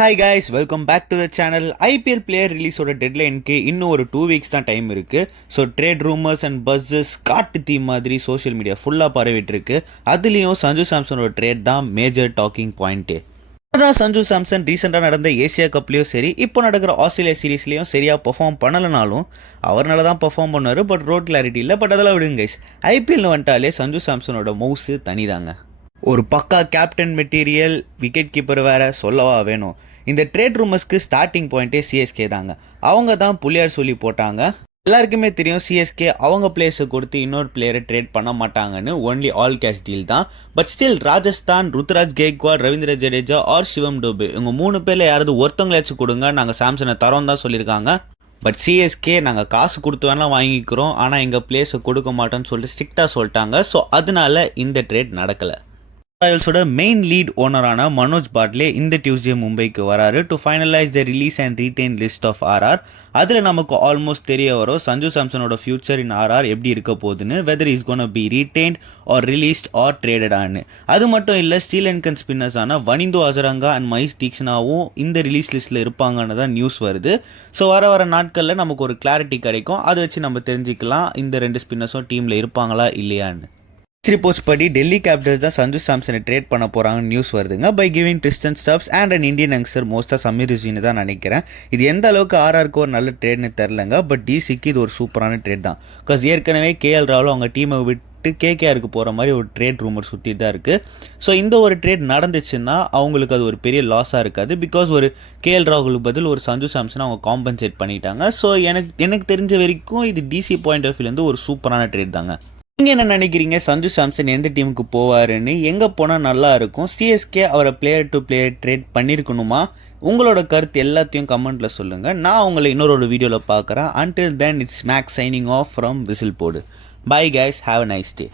Hi guys, welcome back to the channel. IPL player ரிலீஸோட டெட்லைனுக்கு இன்னும் ஒரு 2 வீக்ஸ் தான் டைம் இருக்குது. So trade rumours and buzzes காட்டு தீ மாதிரி சோஷியல் மீடியா ஃபுல்லாக பரவிட்டு இருக்கு. அதுலேயும் சஞ்சு சாம்சனோட ட்ரேட் தான் மேஜர் டாக்கிங் பாயிண்ட்டு. அதான் சஞ்சு சாம்சன் ரீசெண்டாக நடந்த ஏசியா கப்லேயும் சரி, இப்போ நடக்கிற ஆஸ்திரேலியா சீரீஸ்லேயும் சரியாக பெர்ஃபார்ம் பண்ணலைனாலும் அவர்னால தான் பெர்ஃபார்ம் பண்ணுவார். பட் ரோட் கிளாரிட்டி இல்லை. பட் அதெல்லாம் விடுங்க கைஸ். ஐபிஎல்னு வந்துட்டாலே சஞ்சு சாம்சனோட மவுஸு தனிதாங்க. ஒரு பக்கா கேப்டன் மெட்டீரியல், விக்கெட் கீப்பர் வேற சொல்லவா வேணும். இந்த ட்ரேட் ரூமர்ஸ்க்கு ஸ்டார்டிங் பாயிண்ட்டே சிஎஸ்கே தாங்க. அவங்க தான் புள்ளியார் சொல்லி போட்டாங்க. எல்லாருக்குமே தெரியும் சிஎஸ்கே அவங்க பிளேயர்ஸை கொடுத்து இன்னொரு பிளேயரை ட்ரேட் பண்ண மாட்டாங்கன்னு. ஒன்லி ஆல் கேஷ் டீல் தான். But still Rajasthan Ruturaj Gaikwad, Ravindra Jadeja or Shivam Dube இவங்க 3 பேரில் யாராவது ஒருத்தவங்களாச்சும் கொடுங்க, நாங்கள் சாம்சனை தரோம் தான் சொல்லியிருக்காங்க. பட் சிஎஸ்கே நாங்கள் காசு கொடுத்து வேணால் வாங்கிக்கிறோம், ஆனால் எங்கள் பிளேயர்ஸை கொடுக்க மாட்டோன்னு சொல்லிட்டு ஸ்ட்ரிக்டாக சொல்லிட்டாங்க. ஸோ அதனால இந்த ட்ரேட் நடக்கலை. ராயல்ஸோட மெயின் லீட் ஓனரான மனோஜ் பாட்லே இந்த டியூஸ்டே மும்பைக்கு வராரு to finalise the release and retain list of RR. அதில் நமக்கு ஆல்மோஸ்ட் தெரிய வரும் சஞ்சு சாம்சனோட ஃபியூச்சர் இன் ஆர்ஆர் எப்படி இருக்க போகுதுன்னு, whether is gonna be retained or released or ட்ரேடடான்னு. அது மட்டும் இல்லை, ஸ்ரீலங்கன் ஸ்பின்னர்ஸான வனிந்து அசரங்கா அண்ட் மஹேஷ் தீக்ஷனாவும் இந்த ரிலீஸ் லிஸ்ட்டில் இருப்பாங்கன்னு தான் நியூஸ் வருது. ஸோ வர நாட்களில் நமக்கு ஒரு கிளாரிட்டி கிடைக்கும். அதை வச்சு நம்ம தெரிஞ்சுக்கலாம் இந்த 2 ஸ்பின்னர்ஸும் டீமில் இருப்பாங்களா இல்லையான்னு. ரிப்போர்ட்ஸ் படி டெல்லி கேபிட்டல்ஸ் தான் சஞ்சு சாம்சனை ட்ரேட் பண்ண போகிறாங்கன்னு நியூஸ் வருதுங்க. By giving Tristan Stubbs and an Indian youngster மோஸ்ட்டாக சமீர் ரிஸ்வின்னு தான் நினைக்கிறேன். இது எந்த அளவுக்கு ஆர்ஆருக்கு ஒரு நல்ல ட்ரேட்னு தெரிலங்க. பட் டிசிக்கு இது ஒரு சூப்பரான ட்ரேட் தான். பிகாஸ் ஏற்கனவே கேஎல் ராகுல் அவங்க டீமை விட்டு கேகேஆருக்கு போகிற மாதிரி ஒரு ட்ரேட் ரூமர் சுற்றி தான் இருக்குது. ஸோ இந்த ஒரு ட்ரேட் நடந்துச்சுன்னா அவங்களுக்கு அது ஒரு பெரிய லாஸாக இருக்காது. பிகாஸ் ஒரு கேஎல் ராகுலுக்கு பதில் ஒரு சஞ்சு சாம்சனை அவங்க காம்பன்சேட் பண்ணிட்டாங்க. ஸோ எனக்கு தெரிஞ்ச வரைக்கும் இது டிசி பாயிண்ட் ஆஃப் வியூலேருந்து ஒரு சூப்பரான ட்ரேட் தாங்க. நீங்கள் என்ன நினைக்கிறீங்க? சஞ்சு சாம்சன் எந்த டீமுக்கு போவாருன்னு, எங்கே போனால் நல்லா இருக்கும்? சிஎஸ்கே அவரை பிளேயர் டு பிளேயர் ட்ரேட் பண்ணியிருக்கணுமா? உங்களோட கருத்து எல்லாத்தையும் கமெண்ட்டில் சொல்லுங்கள். நான் உங்களை இன்னொரு வீடியோவில் பார்க்குறேன். Until then it's Max signing off from whistle போடு. Bye guys, have a nice day.